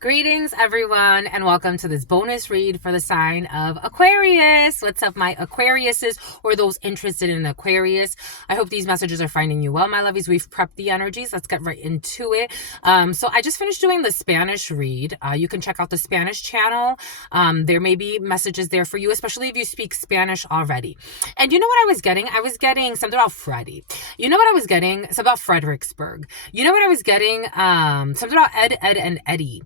Greetings, everyone, and welcome to this bonus read for the sign of Aquarius. What's up, my Aquariuses, or those interested in Aquarius? I hope these messages are finding you well, my lovies. We've prepped the energies. Let's get right into it. So I just finished doing the Spanish read. You can check out the Spanish channel. There may be messages there for you, especially if you speak Spanish already. And you know what I was getting? I was getting something about Freddie. You know what I was getting? It's about Fredericksburg. You know what I was getting? Something about Ed, and Eddie.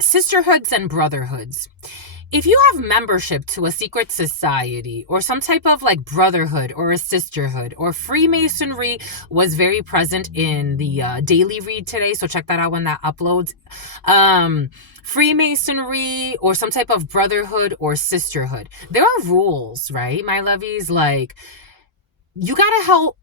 Sisterhoods and brotherhoods. If you have membership to a secret society or some type of like brotherhood or a sisterhood, or Freemasonry was very present in the daily read today, so check that out when that uploads. Freemasonry or some type of brotherhood or sisterhood, there are rules, right, my lovies? Like, you gotta help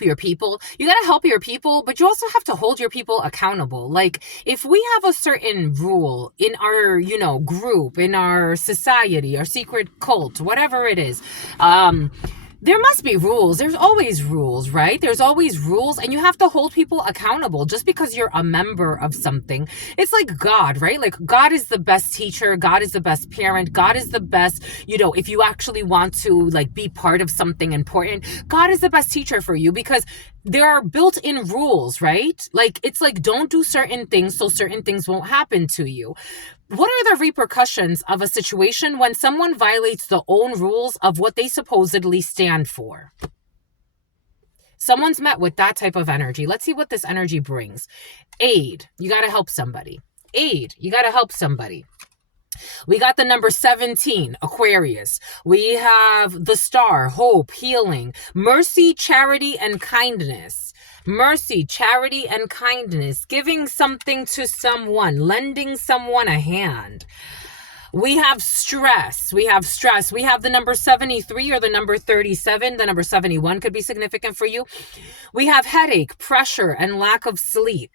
your people. You got to help your people, but you also have to hold your people accountable. Like, if we have a certain rule in our, group, in our society, our secret cult, whatever it is, there must be rules. There's always rules, right? There's always rules, and you have to hold people accountable just because you're a member of something. It's like God, right? Like, God is the best teacher. God is the best parent. God is the best, if you actually want to like be part of something important, God is the best teacher for you, because there are built-in rules, right? Like, it's like, don't do certain things so certain things won't happen to you. What are the repercussions of a situation when someone violates the own rules of what they supposedly stand for? Someone's met with that type of energy. Let's see what this energy brings. Aid. You got to help somebody. Aid. You got to help somebody. We got the number 17, Aquarius. We have the star, hope, healing, mercy, charity, and kindness. Mercy, charity, and kindness. Giving something to someone, lending someone a hand. We have stress. We have the number 73 or the number 37. The number 71 could be significant for you. We have headache, pressure, and lack of sleep.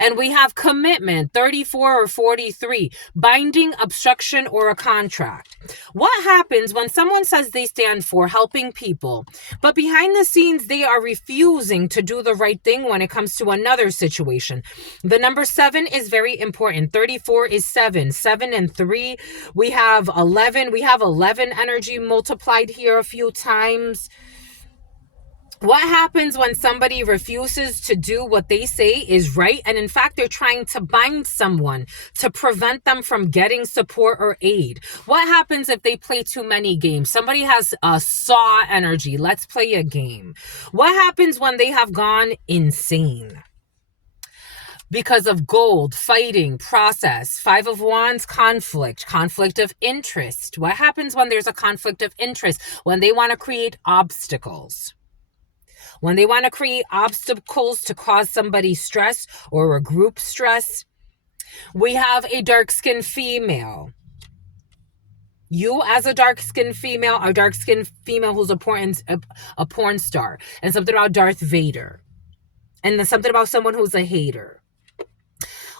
And we have commitment, 34 or 43, binding, obstruction, or a contract. What happens when someone says they stand for helping people, but behind the scenes, they are refusing to do the right thing when it comes to another situation? The number 7 is very important. 34 is 7. 7 and 3. We have 11. We have 11 energy multiplied here a few times. What happens when somebody refuses to do what they say is right, and in fact, they're trying to bind someone to prevent them from getting support or aid? What happens if they play too many games? Somebody has a saw energy. Let's play a game. What happens when they have gone insane? Because of gold, fighting, process. 5 of Wands, conflict of interest. What happens when there's a conflict of interest? When they want to create obstacles. When they want to create obstacles to cause somebody stress or a group stress. We have a dark-skinned female. You as a dark-skinned female who's a porn star. And something about Darth Vader. And then something about someone who's a hater.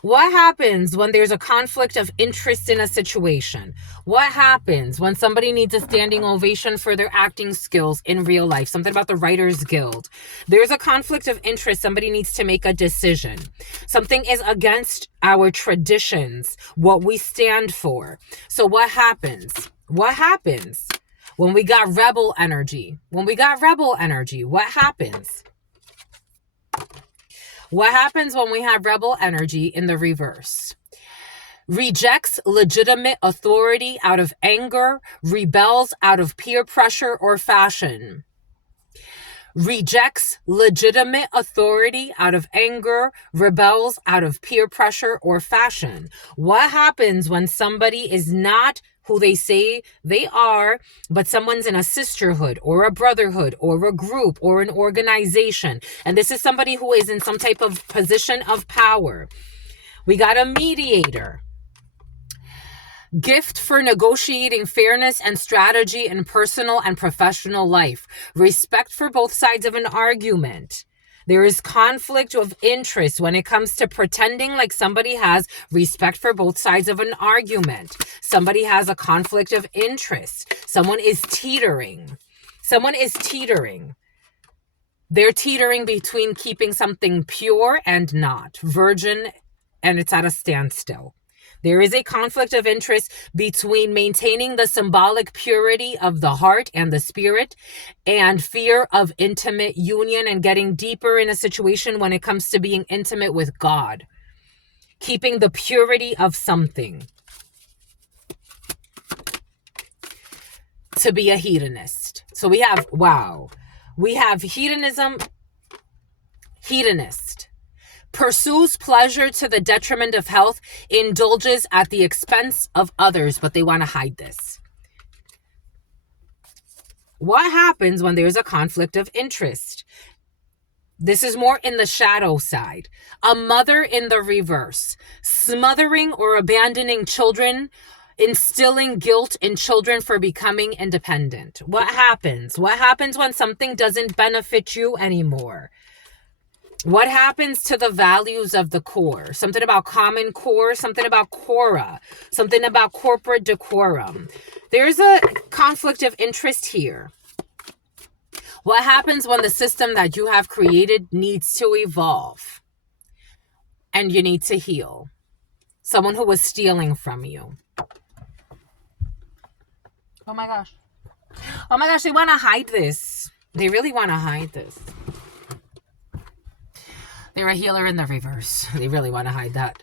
What happens when there's a conflict of interest in a situation? What happens when somebody needs a standing ovation for their acting skills in real life? Something about the Writers Guild. There's a conflict of interest. Somebody needs to make a decision. Something is against our traditions, what we stand for. So what happens? What happens when we got rebel energy? What happens? What happens when we have rebel energy in the reverse? Rejects legitimate authority out of anger, rebels out of peer pressure or fashion. Rejects legitimate authority out of anger, rebels out of peer pressure or fashion. What happens when somebody is not who they say they are, but someone's in a sisterhood or a brotherhood or a group or an organization, and this is somebody who is in some type of position of power? We got a mediator. Gift for negotiating fairness and strategy in personal and professional life. Respect for both sides of an argument. There is conflict of interest when it comes to pretending like somebody has respect for both sides of an argument. Somebody has a conflict of interest. Someone is teetering. They're teetering between keeping something pure and not, virgin, and it's at a standstill. There is a conflict of interest between maintaining the symbolic purity of the heart and the spirit and fear of intimate union and getting deeper in a situation when it comes to being intimate with God. Keeping the purity of something. To be a hedonist. So we have, wow. We have hedonist. Pursues pleasure to the detriment of health, indulges at the expense of others, but they want to hide this. What happens when there's a conflict of interest? This is more in the shadow side. A mother in the reverse, smothering or abandoning children, instilling guilt in children for becoming independent. What happens? What happens when something doesn't benefit you anymore? What happens to the values of the core? Something about common core, something about cora, something about corporate decorum. There's a conflict of interest here. What happens when the system that you have created needs to evolve and you need to heal? Someone who was stealing from you. Oh my gosh. Oh my gosh, they want to hide this. They really want to hide this. They're a healer in the reverse. They really want to hide that.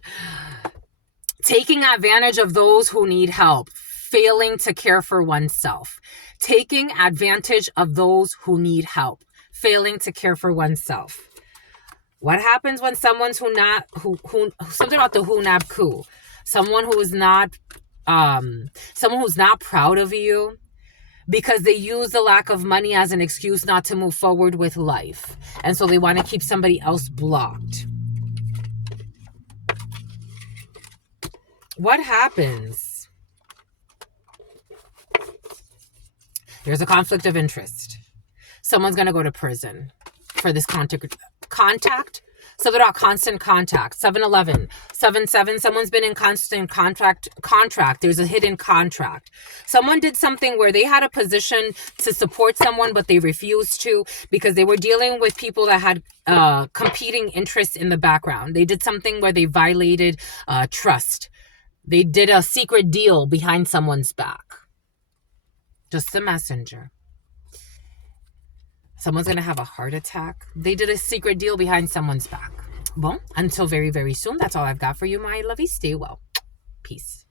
Taking advantage of those who need help. Failing to care for oneself. Taking advantage of those who need help. Failing to care for oneself. What happens when someone's something about the hunab ku. Someone who's not proud of you, because they use the lack of money as an excuse not to move forward with life. And so they want to keep somebody else blocked. What happens? There's a conflict of interest. Someone's going to go to prison for this contact. So they're not constant contact. 7-Eleven. 7-7. Someone's been in constant contract. There's a hidden contract. Someone did something where they had a position to support someone, but they refused to because they were dealing with people that had competing interests in the background. They did something where they violated trust. They did a secret deal behind someone's back. Just a messenger. Someone's going to have a heart attack. They did a secret deal behind someone's back. Well, until very, very soon, that's all I've got for you, my lovies. Stay well. Peace.